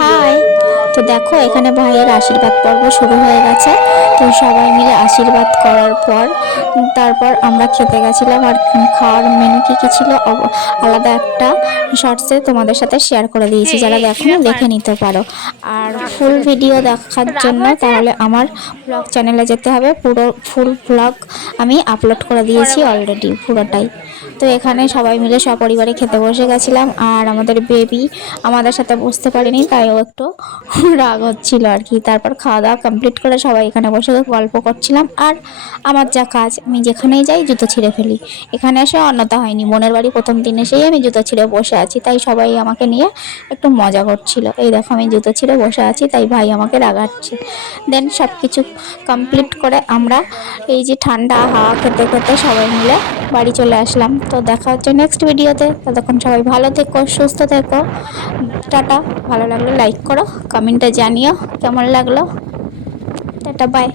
High. তো দেখো এখানে ভাইয়ের আশীর্বাদ পর্ব শুরু হয়ে গেছে। তো সবাই মিলে আশীর্বাদ করার পর তারপর আমরা খেতে গেছিলাম। আর খাওয়ার মেনু কী কী ছিল আলাদা একটা শর্টসে তোমাদের সাথে শেয়ার করে দিয়েছি, যারা দেখোনি দেখে নিতে পারো। আর ফুল ভিডিও দেখার জন্য তাহলে আমার ব্লগ চ্যানেলে যেতে হবে। পুরো ফুল ব্লগ আমি আপলোড করে দিয়েছি অলরেডি পুরোটাই। তো এখানে সবাই মিলে সপরিবারে খেতে বসে গেছিলাম। আর আমাদের বেবি আমাদের সাথে বসতে পারেনি, তাই ও একটু রাগ হচ্ছিল আর কি। তারপর খাওয়া দাওয়া কমপ্লিট করে সবাই এখানে বসে গল্প করছিলাম। আর আমার যা কাজ, আমি যেখানেই যাই জুতো ছিঁড়ে ফেলি। এখানে এসে অন্যথা হয়নি, বোনের বাড়ি প্রথম দিন এসেই আমি জুতো ছিঁড়ে বসে আছি, তাই সবাই আমাকে নিয়ে একটু মজা করছিল। এই দেখো আমি জুতো ছিঁড়ে বসে আছি, তাই ভাই আমাকে রাগাচ্ছে। দেন সব কিছু কমপ্লিট করে আমরা এই যে ঠান্ডা হাওয়া খেতে খেতে সবাই মিলে বাড়ি চলে আসলাম। তো দেখা হচ্ছে নেক্সট ভিডিওতে। ততক্ষণ সবাই ভালো থেকো, সুস্থ থেকো। টাটা। ভালো লাগলে লাইক করো, কমেন্টে জানিও কেমন লাগলো। Tata, by.